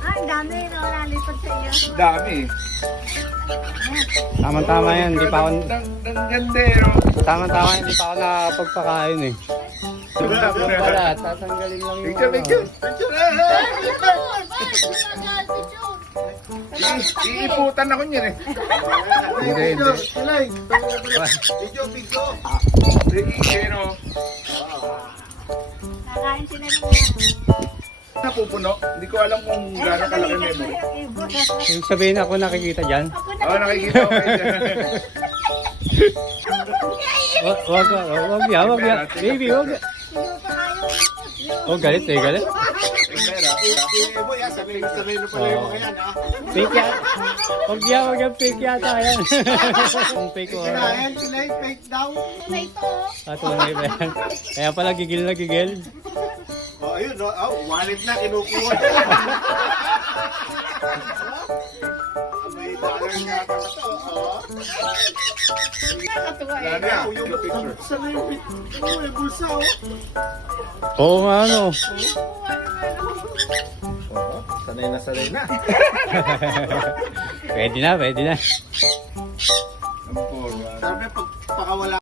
Ay, dami na nalipat sa iyo. Dami. Tama-tama yan, hindi pa ako... Ang gandero. Tama-tama yan, hindi pa ako nakapagpakain eh. Wala, tatanggalin lang yung... Picture, picture. Iiputan ako niyan eh. Hindi, hindi. Pero, Kakain sila ng napupuno. Hindi ko alam kung gaano kalaki memory. Ibig sabihin ako nakikita dyan? Oo, nakikita ko kayo dyan. Wag yan. Baby, wag yan. Oh, galit eh, galit. Fake yan. Wag yan, fake yata yan. Kung fake ko. Fake daw. Tunay to. Tunay ba yan? Kaya pala gigil na gigil. Oh, ayun, no? Oh, wallet na, kinukuha. May dollar nga pala to. Oh. Nakatuwa Wala eh. na, yung picture. Saan na yung may bulsa, oh? Oo nga ano. Sanay na, sanay na. Pwede na, pwede na. Ang poor. Sabi, pagpakawala